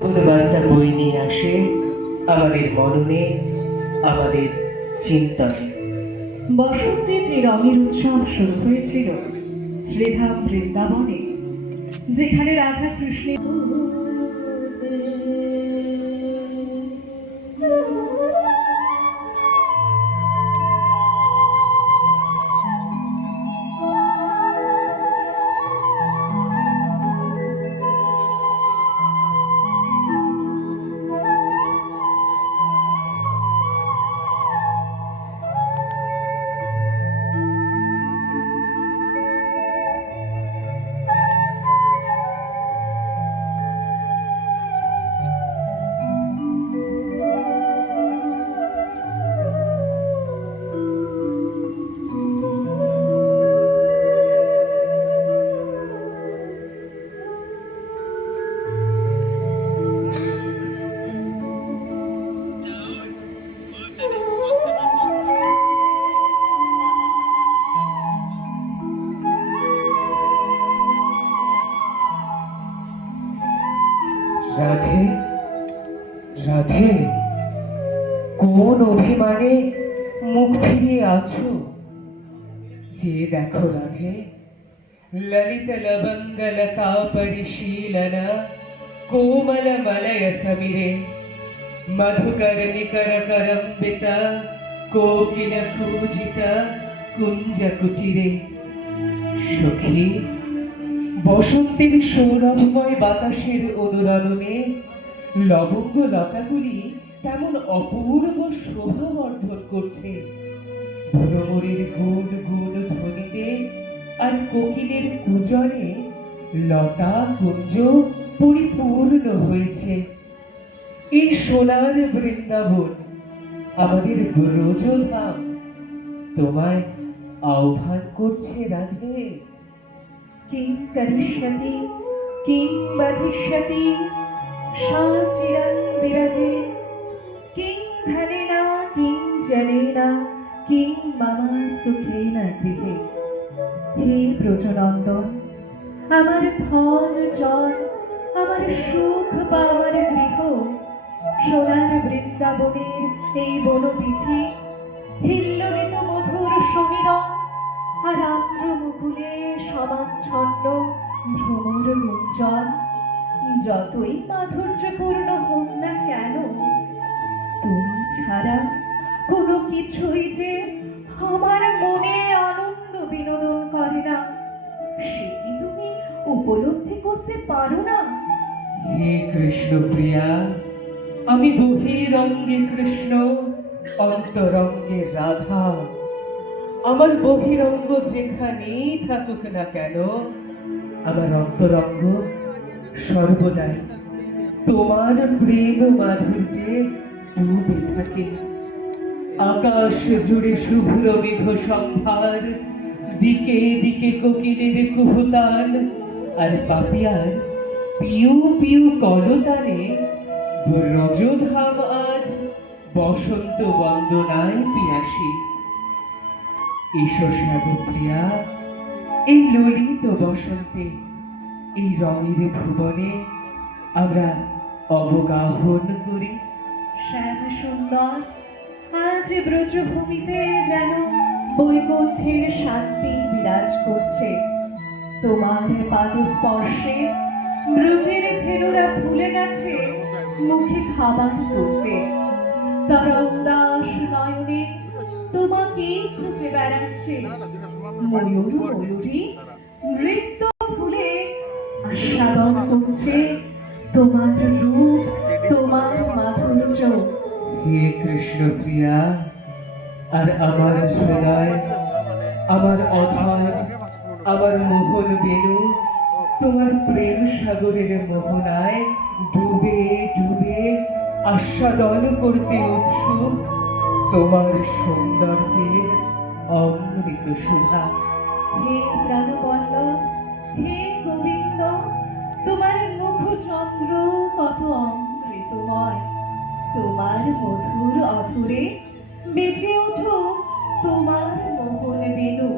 বার্তা বই নিয়ে আসে আমাদের মননে, আমাদের চিন্তনে। বসন্তে যে রঙের উৎসব শুরু হয়েছিল শ্রীধাম বৃন্দাবনে, যেখানে রাধা কৃষ্ণের রাধে, রাধে, কোন অভিমানে মুখ ফিরিয়ে আছো? যে দেখো রাধে, ললিত লবঙ্গ লতা পরিশীলন কোমল মলয় সমীরে মধুকর নিকর করম্বিত কোকিল কূজিত কুঞ্জ কুটিরে। সখী, বসন্তের সৌরভময় বাতাসের অনুরণনে লবঙ্গ লতাগুলি তেমন অপূর্ব শোভাবর্ধন করছে। ভ্রমরের গুণ গুণ ধ্বনিতে আর কোকিলের কুজনে লতা কুঞ্জ পরিপূর্ণ হয়েছে। এই সোনার বৃন্দাবন, আমাদের ব্রজধাম, তোমায় আহ্বান করছে রাধে। কিং করিষ্যতি কিং বধিষ্যতি সা চিরং বিরহে, কিং ধনেনা কিং জনেনা কিং মম সুখেন গৃহে। হে ব্রজনন্দন, আমার ধন জন, আমার সুখ পাওয়ার গৃহ, সোনার বৃন্দাবনের এই বনবীথি, হিল্লোলিত মধুর সমীরণ আর আম্র মুকুলে সমাচ্ছন্ন ভ্রমর গুঞ্জন, যতই মাধুর্যপূর্ণ হোক না কেন, তুমি ছাড়া কোনো কিছুই যে আমার মনে আনন্দ বিনোদন করে না, সে কি তুমি উপলব্ধি করতে পারো না? হে কৃষ্ণ প্রিয়া, আমি বহিরঙ্গে কৃষ্ণ, অন্তরঙ্গে রাধা। আমার বহিরঙ্গ যেখানেই থাকুক না কেন, আমার অন্তরঙ্গ সর্বদাই তোমার প্রেম মাধুর্যে ডুবে থাকে। আকাশ জুড়ে শুভ্র মেঘ সম্ভার, দিকে দিকে কোকিলের কুহুতান আর পাপিয়ার পিউ পিউ কলতানে ব্রজধাম আজ বসন্ত বন্দনায় পিয়াসী। এসো শ্যামপ্রিয়া, এই ললিত বসন্তে, এই রঙের ভুবনে আমরা অবগাহন করি। শ্যাম সুন্দর, আজ ব্রজভূমিতে যেন বৈকুণ্ঠের শান্তি বিরাজ করছে। তোমার পাদস্পর্শে ব্রজের ধেনুরা ভুলে গেছে মুখে খাবার তুলতে। তারা উদাস নয়নে তোমাকে খুঁজে বেড়াচ্ছে। ময়ূর ময়ূরী নৃত্য ভুলে আস্বাদন করছে তোমার রূপ, তোমার মাধুর্য। হে কৃষ্ণ প্রিয়া, আর আমার হৃদয়, আমার অধর, আমার মোহন বেনু তোমার প্রেম সাগরের মোহনায় ডুবে ডুবে আস্বাদন করতে উৎসুক তোমার সৌন্দর্যের অমৃত সুধা। হে প্রাণবল্লভ, হে গোবিন্দ, তোমার মুখচন্দ্র কত অমৃতময়। তোমার মধুর অধরে বেঁচে ওঠো তোমার মোহন বেনু।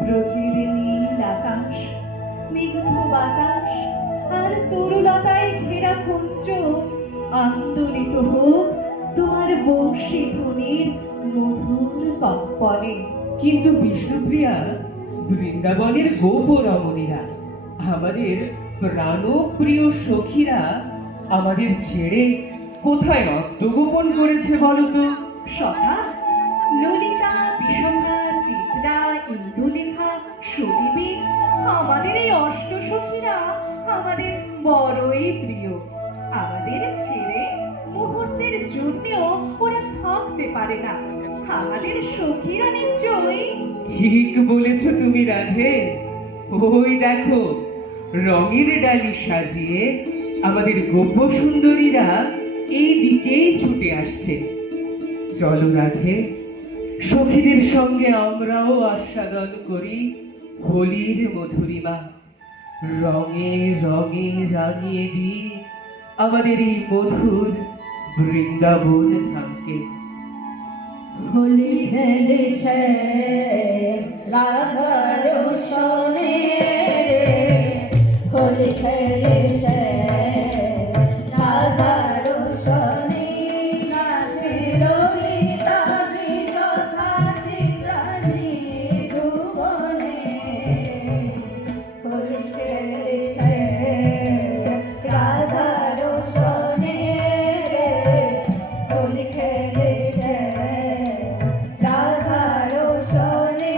ব্রজের নীল আকাশ, স্নিগ্ধ বাতাস আর তরুলতায় ঘেরা কুঞ্জ আন্দোলিত হোক তোমার বংশী ধ্বনির মধুর কম্পনে। কিন্তু বিষ্ণুপ্রিয়া, বৃন্দাবনের গোপ রমণীরা, আমাদের প্রাণপ্রিয় সখীরা আমাদের ছেড়ে কোথায় আত্মগোপন করেছে বলতো? সখা, ললিতা, বিশোভা, চিত্রা, ইন্দুলেখা, সুদীপী, আমাদের এই অষ্টসখীরা আমাদের বড়ই প্রিয়। আমাদের ছেড়ে মুহূর্তের জন্যও ওরা থাকতে পারে না। আমাদের সখীরা নিশ্চয়ই। ঠিক বলেছ তুমি রাধে। ওই দেখো, রঙের ডালি সাজিয়ে আমাদের গোপ সুন্দরীরা এই দিকেই ছুটে আসছে। চলো রাধে, সখীদের সঙ্গে আমরাও আস্বাদন করি হোলির মধুরিমা। রঙে রঙে রাঙিয়ে দিই আমাদের এই মধুর বৃন্দাবন ধামকে। হোলি খেলে সে রাধার সনে, হোলি খেলে সে রাধার সনে, নাচে ললিতা বিশোভা চিত্রাণী ভুবনে। হোলি খেলে সে রাধার সনে, হোলি খেলে সে রাধার সনে।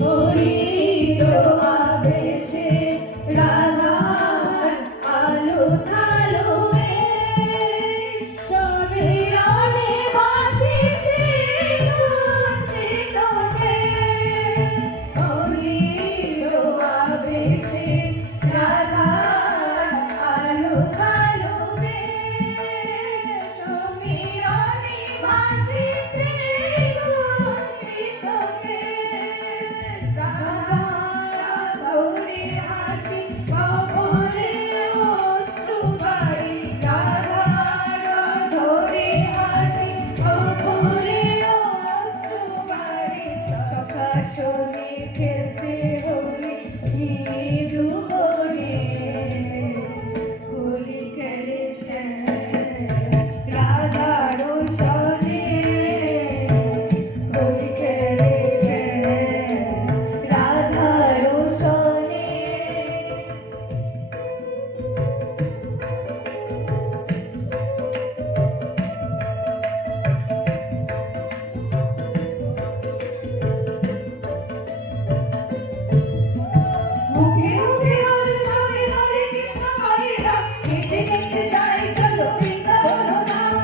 হরির আবেশে রাধার আলো আলো সমীরণে বাসিছে গুঞ্জিতনে। হরির আবেশে রাধার আলো আলো সমীরণে বাসিছে গুঞ্জিতনে। রাধারে হাসি কবরে অশ্রুবারি, রাধারে হাসি কবরে অশ্রুবারি। সখা শোনে খেলতে হোলি দুবনে, হোলি খেলে সে রাধার সনে, হোলি খেলে সে রাধার সনে। মুখে মুখে হরে হরে হরে কৃষ্ণ হরে রাম, কেটে কেটে যাই চলো বৃন্দাবন ধাম।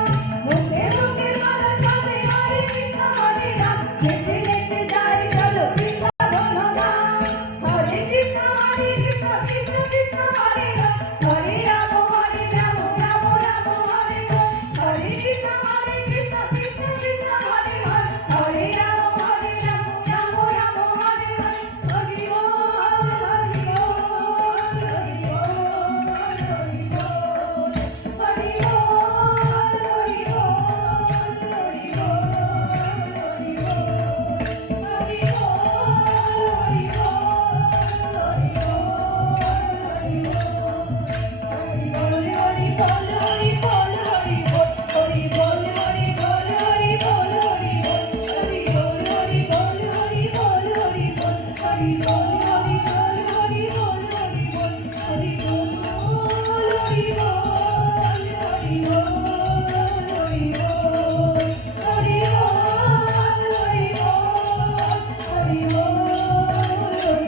মুখে মুখে হরে হরে হরে কৃষ্ণ হরে রাম, কেটে কেটে যাই চলো বৃন্দাবন ধাম। হরে কৃষ্ণ কৃষ্ণ কৃষ্ণ হরে রাম, হরে রাম রাম রাম হরে রাম। হরে কৃষ্ণ কৃষ্ণ কৃষ্ণ হরে রাম, হরে রাম রাম রাম হরে রাম। হরি বল হরি বল হরি বল হরি বল, হরি বল হরি বল হরি বল, হরি বল হরি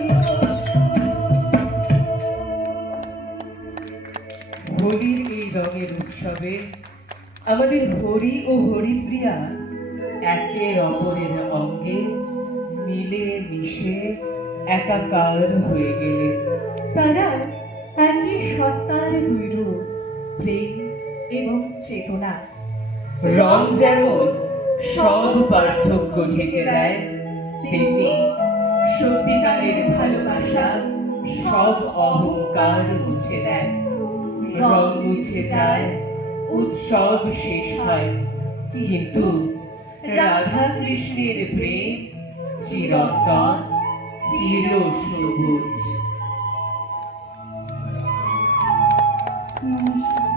হোলির এই রঙের উৎসবে আমাদের হরি ও হরিপ্রিয়া একে অপরের অঙ্গে মিলে মিশে একাকার হয়ে গেলেন। তারা একই সত্তার দুই রূপ, প্রেম এবং চেতনা। রং যেমন সব পার্থক্য ঢেকে দেয়, তেমনি সত্যিকারের ভালোবাসা সব অহংকার মুছে দেয়। রং মুছে যায়, উৎসব শেষ হয়, কিন্তু রাধা কৃষ্ণের প্রেম চিরন্তন, চির সবুজ। নমস্কার।